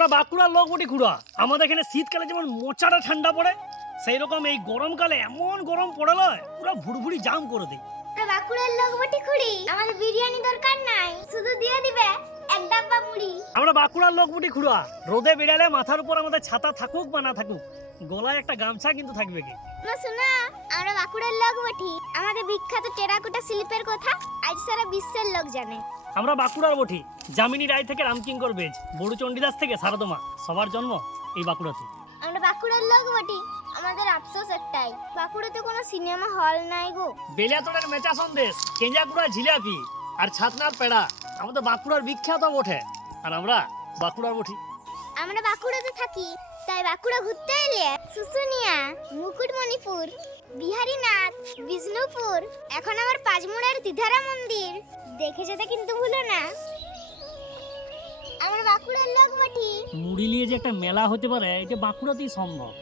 আমরা বাঁকুড়ার লোক বটি খুড়া আমাদের এখানে শীতকালে যেমন মোচাটা ঠান্ডা পড়ে সেই রকম এই গরমকালে এমন গরম পড়ে লয় পুরো ভুড়ভুড়ি জাম করে দেয়। বাঁকুড়ার লোক বটি খুঁড়ি আমাদের বিরিয়ানি দরকার নাই শুধু দিয়ে দিবে এক ডাব্বা মুড়ি। আমরা বাঁকুড়ার লোক বুটি খুড়া রোদে বেড়ালে মাথার উপর আমাদের ছাতা থাকুক বা না থাকুক গলায় একটা গামছা কিন্তু থাকবে কি? না শোনা আমরা বাঁকুড়ার লোক বটি। আমাদের বিখ্যাত টেরাকোটা শিল্পের কথা আজ সারা বিশ্বের লোক জানে। আমরা বাঁকুড়ার বটি জামিনী রায় থেকে রামকিঙ্কর বেজ বড়ু চণ্ডীদাস থেকে সারদমা সবার জন্ম এই বাঁকুড়াতে। আমরা বাঁকুড়ার লোক বটি আমাদের আফসোস একটাই। বাঁকুড়াতে কোনো সিনেমা হল নাই গো। বেলিয়াতোড়ের মেচা সন্দেশ কেঞ্জাকুড়া জিলাপি আর ছাতনার পেড়া আমাদের বাঁকুড়ার বিখ্যাত বটে। আর আমরা বাঁকুড়ার বটি। আমরা বাঁকুড়াতে থাকি তাই বাঁকুড়া ঘুরতে এলে শুশুনিয়া মুকুটমণিপুর বিহারীনাথ বিষ্ণুপুর এখন আমার পাঁচমুড়ার দিধারা মন্দির দেখে যেতে কিন্তু ভুলো না। আমার বাঁকুড়ার লোক মাটি মুড়ি নিয়ে যে একটা মেলা হতে পারে, এটা বাঁকুড়াতেই সম্ভব।